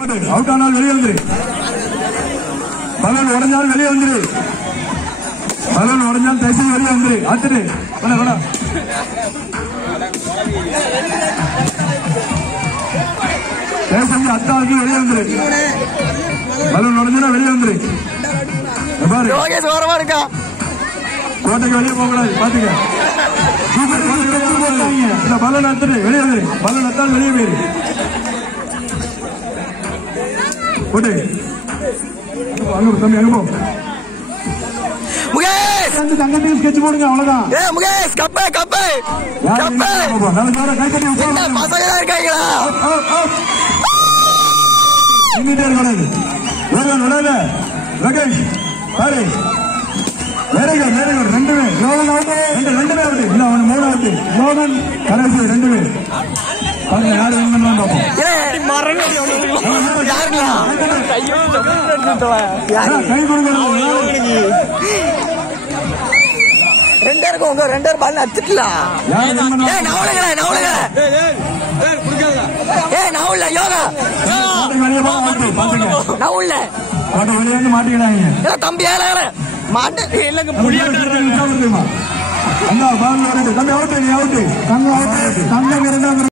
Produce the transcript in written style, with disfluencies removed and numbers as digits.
Out ஆனால் வெளியே வந்துரு. பலன் உடஞ்சாலும் வெளியே வந்துரு. பலன் உடஞ்சாலும் தயசி வெளியே வந்துரு. ஆத்துரு தயசி அத்தாவுக்கு வெளியே வந்துரு. பலன் உடஞ்சா வெளியே வந்துரு. கோட்டைக்கு வெளியே போக கூடாது பாத்துக்க. பலன் அத்துரு வெளியே வந்துரு. பலன் அத்தால் வெளியே போயிரு. போட்டு அங்க தம்பி அங்க போ. முகேஷ் தங்கத்துக்கு ஸ்கெட்ச் போடுங்க அவ்வளவுதான். முகேஷ் கப்பே கப்பே கப்பே பசங்க இருக்காங்களா? இங்கிட்டே கூடாது. ஒருவன் விடாத லோகேஷ் பாரு. Very good very good. ரெண்டுமே லோகன் அவுட். ரெண்டுமே அவுட். இல்ல அவன் 3 அவுட். லோகன் கடைசி 2 பேர். பாருங்க யாரு வின் பண்ணலாம் பாப்போம். கை கொடுக்கணும். 2 இருக்கும். உங்க 2 பால் அடிச்சிடலாம். தம்பி மாட்டு தம்பி அவுட்டு.